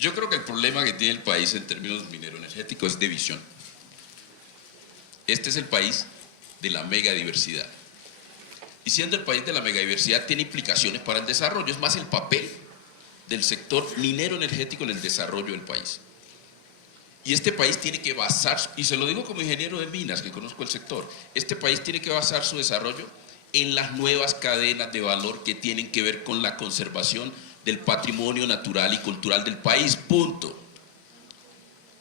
Yo creo que el problema que tiene el país en términos minero-energéticos es de visión. Este es el país de la megadiversidad. Y siendo el país de la megadiversidad tiene implicaciones para el desarrollo. Es más el papel del sector minero-energético en el desarrollo del país. Y este país tiene que basar, y se lo digo como ingeniero de minas que conozco el sector, este país tiene que basar su desarrollo en las nuevas cadenas de valor que tienen que ver con la conservación del patrimonio natural y cultural del país, punto.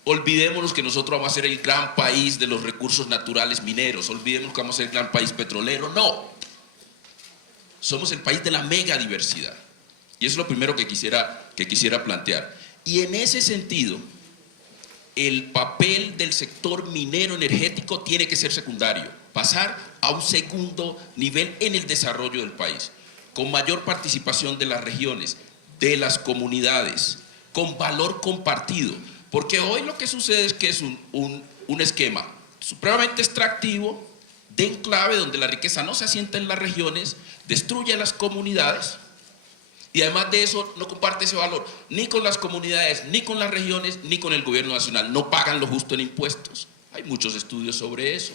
Olvidémonos que nosotros vamos a ser el gran país de los recursos naturales mineros, olvidémonos que vamos a ser el gran país petrolero, no. Somos el país de la megadiversidad. Y eso es lo primero que quisiera plantear. Y en ese sentido, el papel del sector minero energético tiene que ser secundario, pasar a un segundo nivel en el desarrollo del país, con mayor participación de las regiones, de las comunidades, con valor compartido. Porque hoy lo que sucede es que es un esquema supremamente extractivo, de enclave, donde la riqueza no se asienta en las regiones, destruye a las comunidades, y además de eso no comparte ese valor ni con las comunidades, ni con las regiones, ni con el gobierno nacional. No pagan lo justo en impuestos. Hay muchos estudios sobre eso.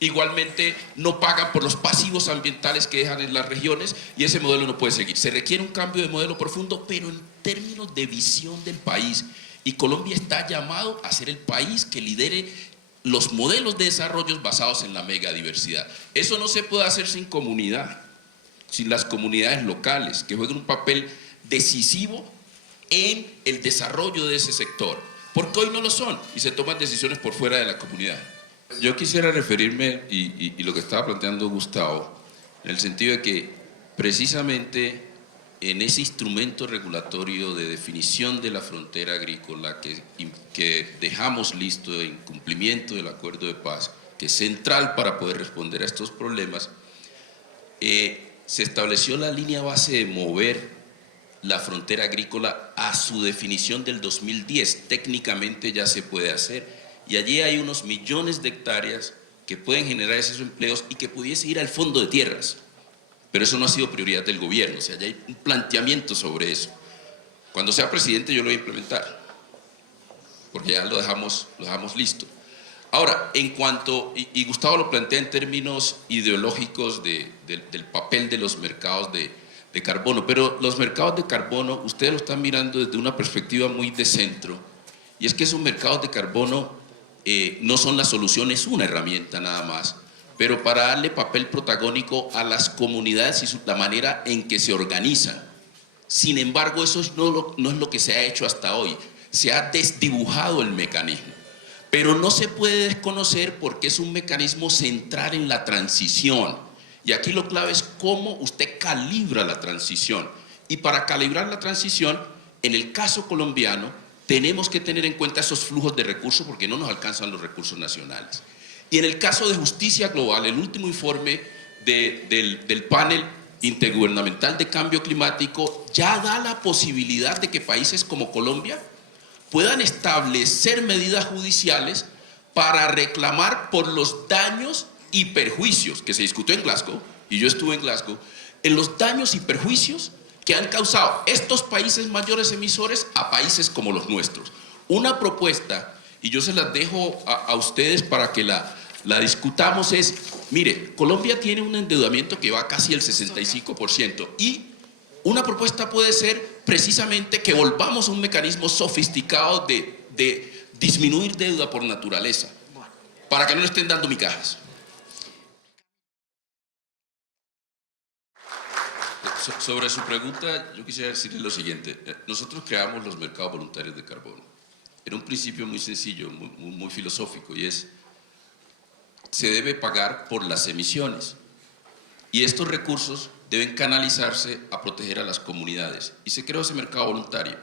Igualmente no pagan por los pasivos ambientales que dejan en las regiones, y ese modelo no puede seguir. Se requiere un cambio de modelo profundo, pero en términos de visión del país. Y Colombia está llamado a ser el país que lidere los modelos de desarrollo basados en la megadiversidad. Eso no se puede hacer sin comunidad, sin las comunidades locales, que jueguen un papel decisivo en el desarrollo de ese sector, porque hoy no lo son y se toman decisiones por fuera de la comunidad. Yo quisiera referirme, y lo que estaba planteando Gustavo, en el sentido de que precisamente en ese instrumento regulatorio de definición de la frontera agrícola que dejamos listo en cumplimiento del acuerdo de paz, que es central para poder responder a estos problemas, se estableció la línea base de mover la frontera agrícola a su definición del 2010. Técnicamente ya se puede hacer, y allí hay unos millones de hectáreas que pueden generar esos empleos y que pudiese ir al fondo de tierras, pero eso no ha sido prioridad del gobierno. O sea, ya hay un planteamiento sobre eso. Cuando sea presidente yo lo voy a implementar, porque ya lo dejamos listo. Ahora, en cuanto, y Gustavo lo plantea en términos ideológicos del papel de los mercados de carbono, pero los mercados de carbono, ustedes lo están mirando desde una perspectiva muy de centro, y es que esos mercados de carbono no son la solución, es una herramienta nada más, pero para darle papel protagónico a las comunidades y la manera en que se organizan. Sin embargo, eso no es lo que se ha hecho hasta hoy, se ha desdibujado el mecanismo. Pero no se puede desconocer porque es un mecanismo central en la transición. Y aquí lo clave es cómo usted calibra la transición. Y para calibrar la transición, en el caso colombiano, tenemos que tener en cuenta esos flujos de recursos porque no nos alcanzan los recursos nacionales. Y en el caso de justicia global, el último informe del panel intergubernamental de cambio climático ya da la posibilidad de que países como Colombia puedan establecer medidas judiciales para reclamar por los daños y perjuicios que se discutió en Glasgow, y yo estuve en Glasgow, en los daños y perjuicios que han causado estos países mayores emisores a países como los nuestros. Una propuesta, y yo se las dejo a ustedes para que la discutamos, es, mire, Colombia tiene un endeudamiento que va casi el 65%, y una propuesta puede ser precisamente que volvamos a un mecanismo sofisticado de disminuir deuda por naturaleza, para que no le estén dando migajas. Sobre su pregunta, yo quisiera decirle lo siguiente. Nosotros creamos los mercados voluntarios de carbono. Era un principio muy sencillo, muy filosófico, y es, se debe pagar por las emisiones. Y estos recursos deben canalizarse a proteger a las comunidades. Y se creó ese mercado voluntario.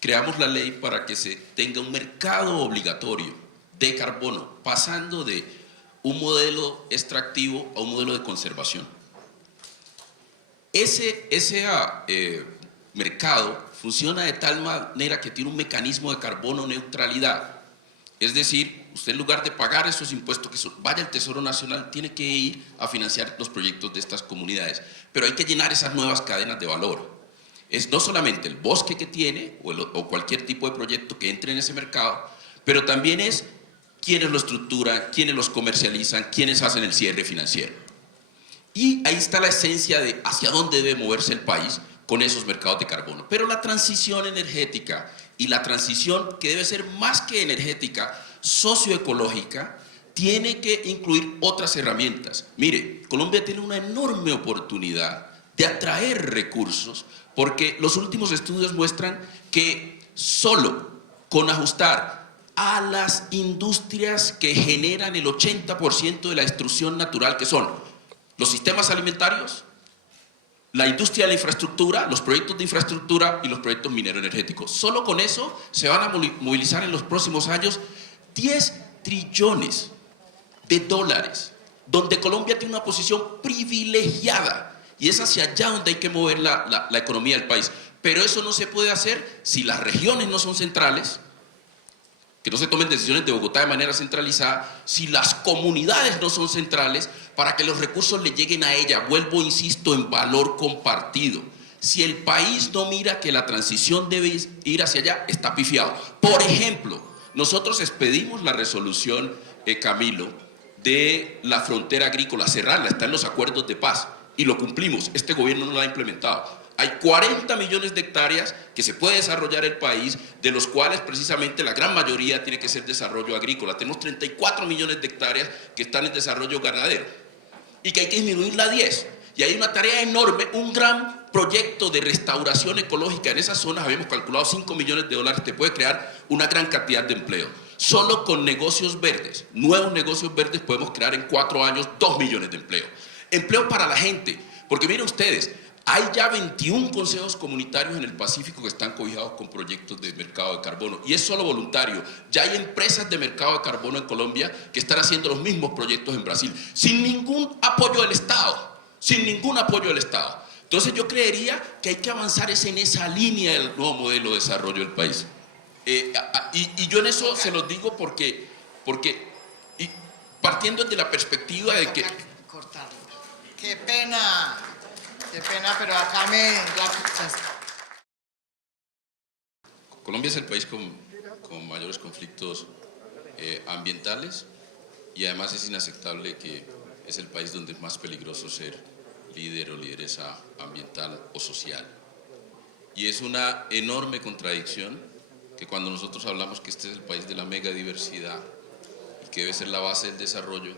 Creamos la ley para que se tenga un mercado obligatorio de carbono, pasando de un modelo extractivo a un modelo de conservación. Ese mercado funciona de tal manera que tiene un mecanismo de carbono neutralidad. Es decir, usted en lugar de pagar esos impuestos que vaya al Tesoro Nacional, tiene que ir a financiar los proyectos de estas comunidades. Pero hay que llenar esas nuevas cadenas de valor. es no solamente el bosque que tiene o cualquier tipo de proyecto que entre en ese mercado, pero también es quiénes lo estructuran, quiénes los comercializan, quiénes hacen el cierre financiero. Y ahí está la esencia de hacia dónde debe moverse el país con esos mercados de carbono. Pero la transición energética y la transición que debe ser más que energética, socioecológica, tiene que incluir otras herramientas. Mire, Colombia tiene una enorme oportunidad de atraer recursos porque los últimos estudios muestran que solo con ajustar a las industrias que generan el 80% de la destrucción natural, que son los sistemas alimentarios, la industria de la infraestructura, los proyectos de infraestructura y los proyectos minero-energéticos. Solo con eso se van a movilizar en los próximos años 10 trillones de dólares, donde Colombia tiene una posición privilegiada y es hacia allá donde hay que mover la economía del país. Pero eso no se puede hacer si las regiones no son centrales, que no se tomen decisiones de Bogotá de manera centralizada, si las comunidades no son centrales, para que los recursos le lleguen a ella. Vuelvo, insisto, en valor compartido. Si el país no mira que la transición debe ir hacia allá, está pifiado. Por ejemplo, nosotros expedimos la resolución, Camilo, de la frontera agrícola, cerrarla, está en los acuerdos de paz, y lo cumplimos. Este gobierno no lo ha implementado. Hay 40 millones de hectáreas que se puede desarrollar el país, de los cuales precisamente la gran mayoría tiene que ser desarrollo agrícola. Tenemos 34 millones de hectáreas que están en desarrollo ganadero y que hay que disminuirla a 10. Y hay una tarea enorme, un gran proyecto de restauración ecológica en esas zonas. Habíamos calculado 5 millones de dólares, te puede crear una gran cantidad de empleo. Solo con negocios verdes, nuevos negocios verdes, podemos crear en 4 años 2 millones de empleo. Empleo para la gente, porque miren ustedes, hay ya 21 consejos comunitarios en el Pacífico que están cobijados con proyectos de mercado de carbono y es solo voluntario. Ya hay empresas de mercado de carbono en Colombia que están haciendo los mismos proyectos en Brasil, sin ningún apoyo del Estado, sin ningún apoyo del Estado. Entonces yo creería que hay que avanzar en esa línea del nuevo modelo de desarrollo del país. Y yo en eso se los digo porque partiendo de la perspectiva de que... Cortarlo. Qué pena, pero acá Colombia es el país con mayores conflictos ambientales y además es inaceptable que es el país donde es más peligroso ser líder o lideresa ambiental o social. Y es una enorme contradicción que cuando nosotros hablamos que este es el país de la megadiversidad y que debe ser la base del desarrollo,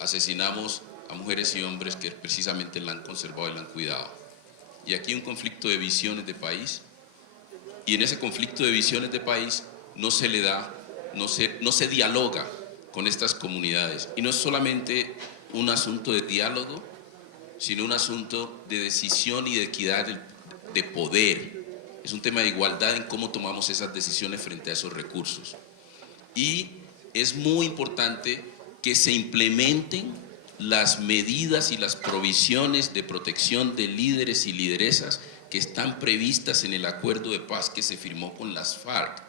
asesinamos a mujeres y hombres que precisamente la han conservado y la han cuidado. Y aquí hay un conflicto de visiones de país, y en ese conflicto de visiones de país no se le da, no se dialoga con estas comunidades. Y no es solamente un asunto de diálogo, sino un asunto de decisión y de equidad de poder. Es un tema de igualdad en cómo tomamos esas decisiones frente a esos recursos. Y es muy importante que se implementen las medidas y las provisiones de protección de líderes y lideresas que están previstas en el acuerdo de paz que se firmó con las FARC.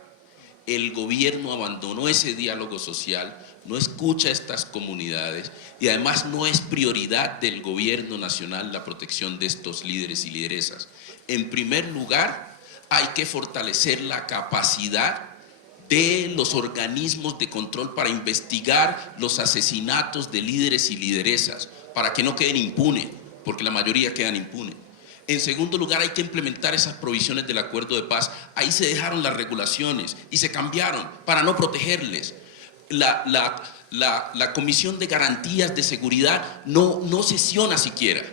El gobierno abandonó ese diálogo social, no escucha a estas comunidades y además no es prioridad del gobierno nacional la protección de estos líderes y lideresas. En primer lugar, hay que fortalecer la capacidad de los organismos de control para investigar los asesinatos de líderes y lideresas, para que no queden impunes, porque la mayoría quedan impunes. En segundo lugar, hay que implementar esas provisiones del acuerdo de paz. Ahí se dejaron las regulaciones y se cambiaron para no protegerles. La Comisión de Garantías de Seguridad no sesiona siquiera.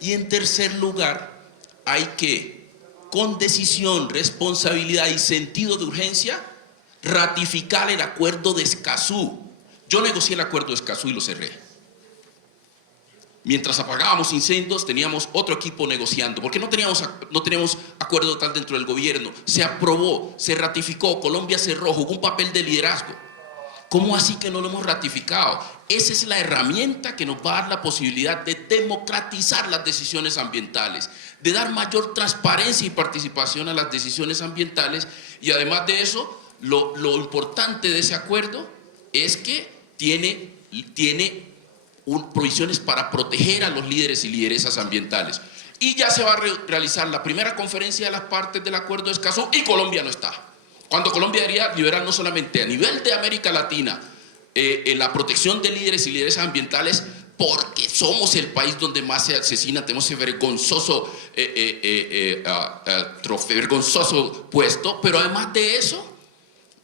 Y en tercer lugar, hay que, con decisión, responsabilidad y sentido de urgencia, ratificar el acuerdo de Escazú. Yo negocié el acuerdo de Escazú y lo cerré. Mientras apagábamos incendios, teníamos otro equipo negociando, porque no teníamos acuerdo total dentro del gobierno. Se aprobó, se ratificó, Colombia cerró, jugó un papel de liderazgo. ¿Cómo así que no lo hemos ratificado? Esa es la herramienta que nos va a dar la posibilidad de democratizar las decisiones ambientales, de dar mayor transparencia y participación a las decisiones ambientales, y además de eso, lo importante de ese acuerdo es que tiene provisiones para proteger a los líderes y lideresas ambientales. Y ya se va a realizar la primera conferencia de las partes del Acuerdo de Escazú y Colombia no está. Cuando Colombia debería liderar no solamente a nivel de América Latina en la protección de líderes y lideresas ambientales, porque somos el país donde más se asesina, tenemos ese vergonzoso, vergonzoso puesto, pero además de eso,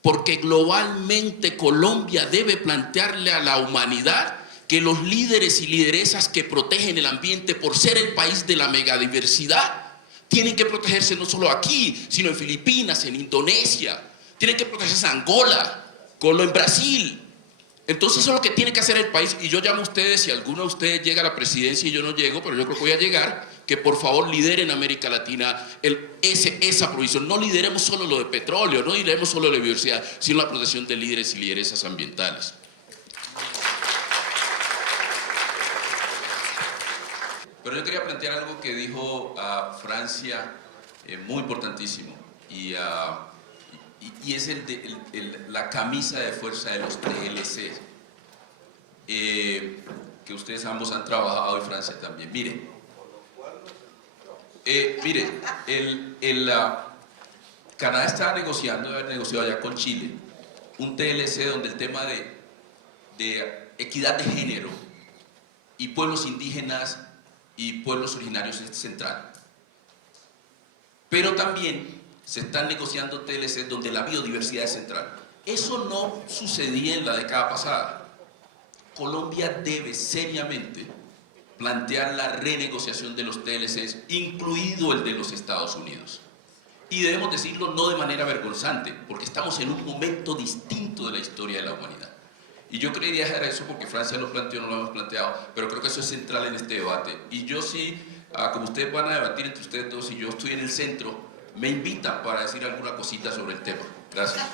porque globalmente Colombia debe plantearle a la humanidad que los líderes y lideresas que protegen el ambiente por ser el país de la megadiversidad tienen que protegerse no solo aquí, sino en Filipinas, en Indonesia, tienen que protegerse en Angola, en Brasil. Entonces eso es lo que tiene que hacer el país, y yo llamo a ustedes, si alguno de ustedes llega a la presidencia y yo no llego, pero yo creo que voy a llegar, que por favor lideren América Latina esa provisión. No lideremos solo lo de petróleo, no lideremos solo la biodiversidad, sino la protección de líderes y lideresas ambientales. Pero yo quería plantear algo que dijo Francia, muy importantísimo, y es la camisa de fuerza de los TLC, que ustedes ambos han trabajado y Francia también. Miren, Canadá está negociando, haber negociado ya con Chile, un TLC donde el tema de equidad de género y pueblos indígenas y pueblos originarios es central. Pero también se están negociando TLC donde la biodiversidad es central. Eso no sucedía en la década pasada. Colombia debe seriamente plantear la renegociación de los TLCs, incluido el de los Estados Unidos. Y debemos decirlo no de manera vergonzante, porque estamos en un momento distinto de la historia de la humanidad. Y yo quería dejar eso porque Francia lo planteó, no lo hemos planteado, pero creo que eso es central en este debate. Y yo sí, como ustedes van a debatir entre ustedes dos y yo estoy en el centro, me invitan para decir alguna cosita sobre el tema. Gracias.